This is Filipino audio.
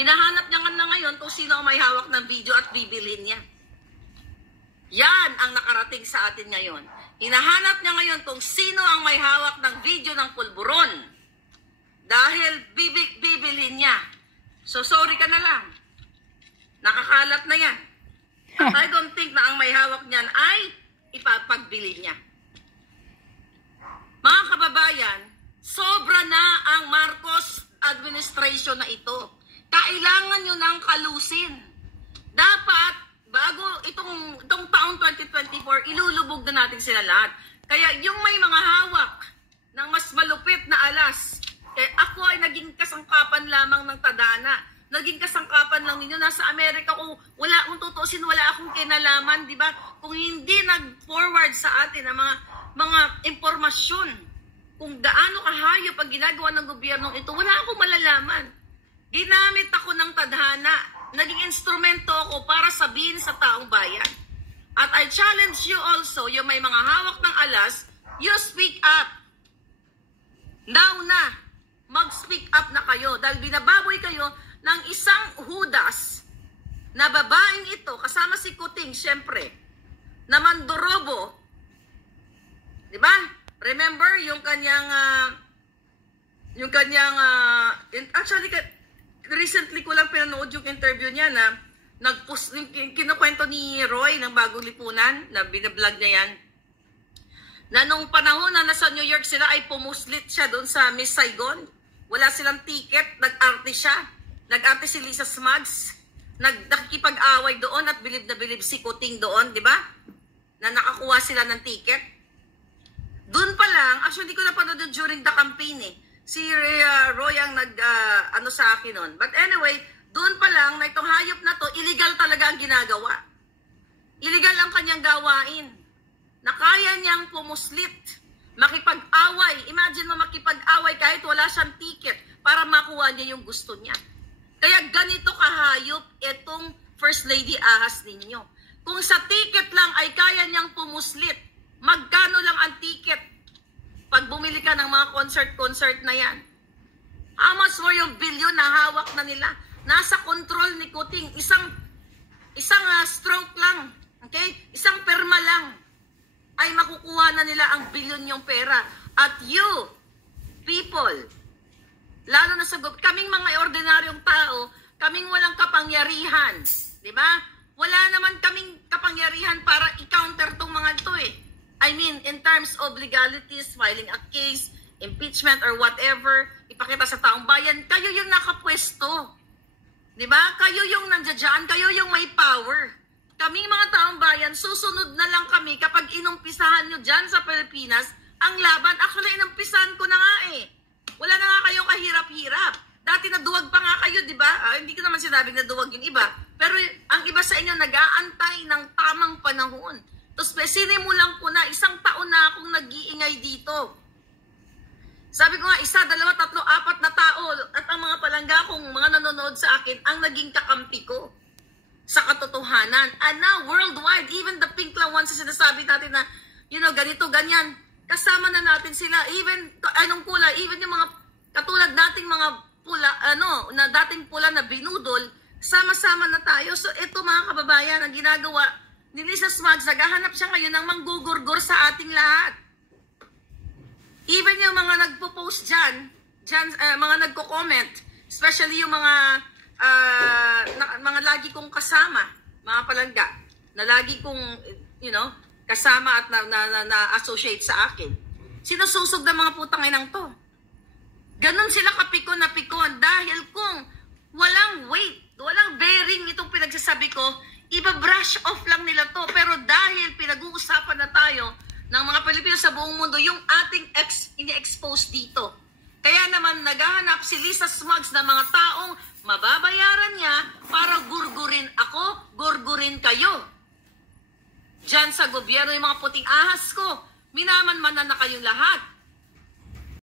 Hinahanap niya nga na ngayon kung sino ang may hawak ng video at bibilhin niya. Yan ang nakarating sa atin ngayon. Hinahanap niya ngayon kung sino ang may hawak ng video ng pulburon. Dahil bibilhin niya. So sorry ka na lang. Nakakalat na yan. At I don't think na ang may hawak niyan ay ipapagbili niya. Mga kababayan, sobra na ang Marcos administration na ito. Kailangan nyo nang kalusin. Dapat, bago itong taong 2024, ilulubog na natin sila lahat. Kaya yung may mga hawak ng mas malupit na alas, ako ay naging kasangkapan lamang ng tadhana. Naging kasangkapan lang ninyo. Nasa Amerika, kung tutuusin, wala akong kinalaman, di ba? Kung hindi nag-forward sa atin ang mga impormasyon, kung gaano kahayop ang ginagawa ng gobyernong ito, wala akong malalaman. Ginamit ako ng tadhana. Naging instrumento ako para sabihin sa taong bayan. At I challenge you also, yung may mga hawak ng alas, you speak up. Now na, mag-speak up na kayo. Dahil binababoy kayo ng isang hudas na babaeng ito, kasama si Kuting, syempre, na mandorobo. Diba? Remember, yung kanyang, actually, recently ko lang pinanood yung interview niya na kinukwento ni Roy ng Bagong Lipunan, na binablog niya yan, na nung panahon na nasa New York sila ay pumuslit siya doon sa Miss Saigon. Wala silang ticket, nag-arte siya. Nag-arte si Lisa Smugs. Nakikipag-away doon at bilib na bilib si Kuting doon, di ba? Na nakakuha sila ng ticket. Doon pa lang, actually hindi ko napanood during the campaign eh. Si Roy ang sa akin nun. But anyway, doon pa lang na itong hayop na to, illegal talaga ang ginagawa. Illegal ang kanyang gawain. Na kaya niyang pumuslit, makipag-away. Imagine mo makipag-away kahit wala siyang ticket para makuha niya yung gusto niya. Kaya ganito kahayop itong First Lady Ahas ninyo. Kung sa ticket lang ay kaya niyang pumuslit, magkano lang ang ticket pag bumili ka ng mga concert na yan? How much more yung billion na hawak na nila? Nasa control ni Kuting. Isang stroke lang, okay? Isang perma lang ay makukuha na nila ang billion yung pera. At you, people, lalo na sa kaming mga ordinaryong tao, kaming walang kapangyarihan. Di ba? Wala naman kaming kapangyarihan para i-counter tong mga ito eh. I mean, in terms of legalities, filing a case, impeachment or whatever, ipakita sa taong bayan, kayo yung nakapwesto. Di ba? Kayo yung nandiyan, kayo yung may power. Kaming mga taong bayan, susunod na lang kami kapag inumpisahan nyo dyan sa Pilipinas ang laban. Actually, inumpisahan ko na nga eh. Wala na nga kayong kahirap-hirap. Dati naduwag pa nga kayo, di ba? Hindi ko naman sinabing naduwag yung iba. Pero ang iba sa inyo nag-aantay ng tamang panahon. Tapos sinimulan ko na, 1 taon na akong nag-iingay dito. Sabi ko nga, 1, 2, 3, 4 na tao at ang mga palangga kong mga nanonood sa akin ang naging kakampi ko sa katotohanan. And now, worldwide, even the pink lang ones na sinasabi natin na, ganito, ganyan, kasama na natin sila. Even, anong kulay, even yung mga katulad nating mga pula, na dating pula na binudol, sama-sama na tayo. So, ito mga kababayan, ang ginagawa ni Lisa Smugs, naghahanap siya ngayon ng manggugurgur sa ating lahat. Even yung mga nagpo-post dyan, mga nagko-comment, especially yung mga lagi kong kasama, mga palangga, na lagi kong, kasama at na-associate sa akin. Sinususog ng mga putang inang to. Ganon sila kapikon na pikon dahil kung walang weight, walang bearing itong pinagsasabi ko, iba-brush off lang nila to. Pero dahil pinag-uusapan na tayo ng mga Pilipino sa buong mundo, yung ating ini-expose dito. Kaya naman naghahanap si Lisa Smugs ng mga taong mababayaran niya para gurgurin ako, gurgurin kayo. Diyan sa gobyerno, yung mga puting ahas ko, minaman-manan na kayong lahat.